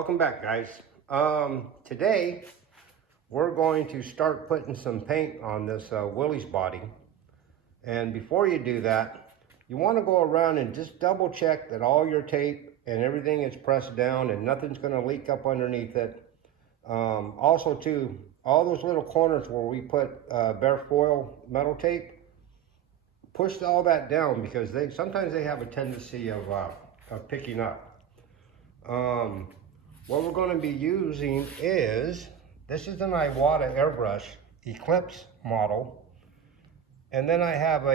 Welcome back, guys. Today we're going to start putting some paint on this Willys body. And before you do that, you want to go around and just double check that all your tape and everything is pressed down and nothing's going to leak up underneath it. Also too, all those little corners where we put bare foil metal tape, push all that down because sometimes they have a tendency of picking up. What we're going to be using is, this is an Iwata airbrush Eclipse model, and then I have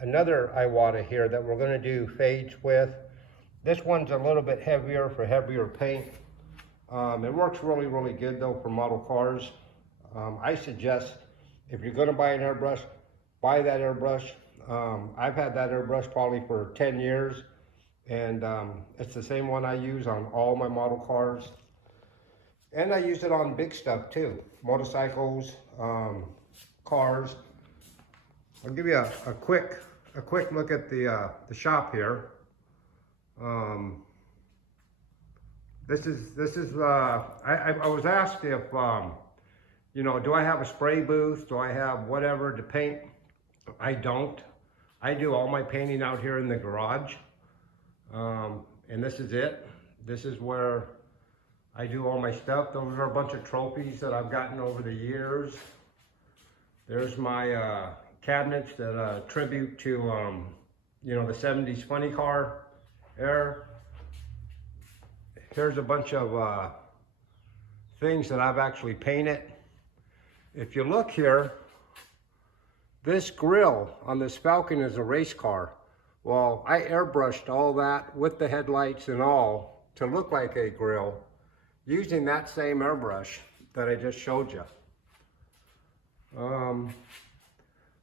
another Iwata here that we're going to do fades with. This one's a little bit heavier for heavier paint. It works really good though for model cars. I suggest if you're going to buy an airbrush, buy that airbrush. I've had that airbrush probably for 10 years. And it's the same one I use on all my model cars. And I use it on big stuff too. Motorcycles, cars. I'll give you a quick look at the shop here. This is I was asked if, you know, do I have a spray booth? Do I have whatever to paint? I don't. I do all my painting out here in the garage. And this is it. This is where I do all my stuff. Those are a bunch of trophies that I've gotten over the years. There's my cabinets that tribute to, you know, the 70s funny car era. Here's a bunch of things that I've actually painted. If you look here, this grill on this Falcon is a race car. Well, I airbrushed all that with the headlights and all to look like a grill using that same airbrush that I just showed you.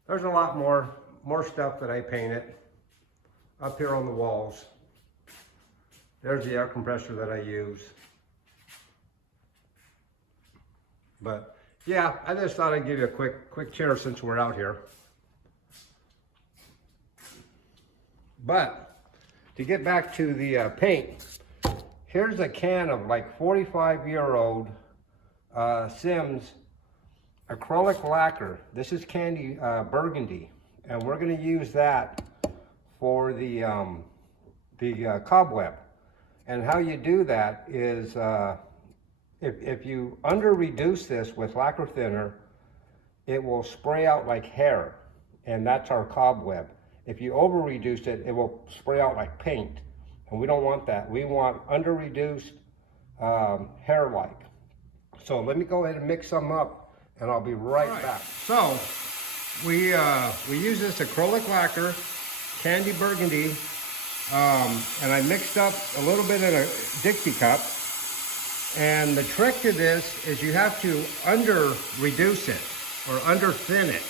There's a lot more stuff that I painted up here on the walls. There's the air compressor that I use. But yeah, I just thought I'd give you a quick cheer since we're out here. But to get back to the paint, here's a can of like 45-year-old Sims acrylic lacquer. This is candy burgundy, and we're going to use that for the cobweb. And how you do that is if you under reduce this with lacquer thinner, it will spray out like hair, and that's our cobweb. If you over reduce it, it will spray out like paint, and we don't want that. We want under reduced hair-like. So let me go ahead and mix some up, and I'll be right back. So we use this acrylic lacquer, candy burgundy, and I mixed up a little bit in a Dixie cup. And the trick to this is you have to under reduce it or under thin it.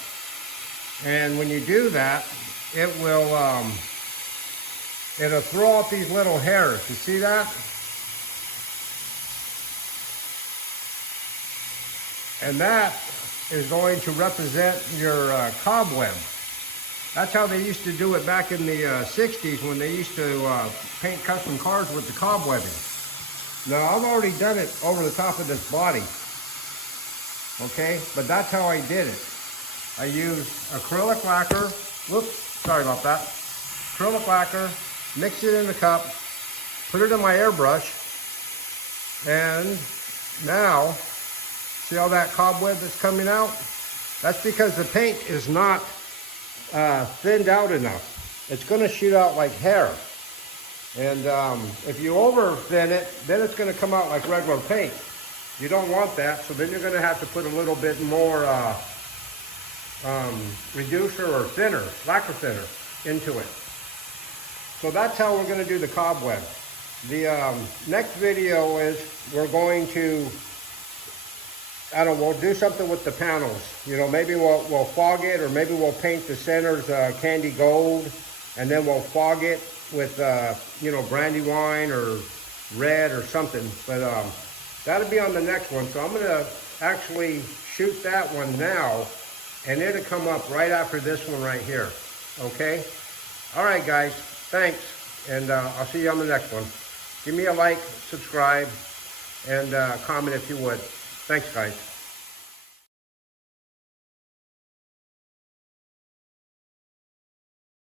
And when you do that, it will it'll throw out these little hairs. You see that? And that is going to represent your cobweb. That's how they used to do it back in the 60s when they used to paint custom cars with the cobwebbing. Now I've already done it over the top of this body, okay? But that's how I did it. I used acrylic lacquer, whoops, sorry about that. Acrylic lacquer, mix it in the cup, put it in my airbrush, and now, see all that cobweb that's coming out? That's because the paint is not thinned out enough. It's gonna shoot out like hair. And if you over thin it, then it's gonna come out like regular paint. You don't want that, so then you're gonna have to put a little bit more reducer or thinner, lacquer thinner into it. So that's how we're going to do the cobweb. The next video is we're going to, I don't know, we'll do something with the panels. You know, maybe we'll fog it, or maybe we'll paint the centers candy gold, and then we'll fog it with, you know, brandywine or red or something. But that'll be on the next one. So I'm going to actually shoot that one now, and it'll come up right after this one right here. Okay? All right, guys. Thanks. And I'll see you on the next one. Give me a like, subscribe, and comment if you would. Thanks, guys.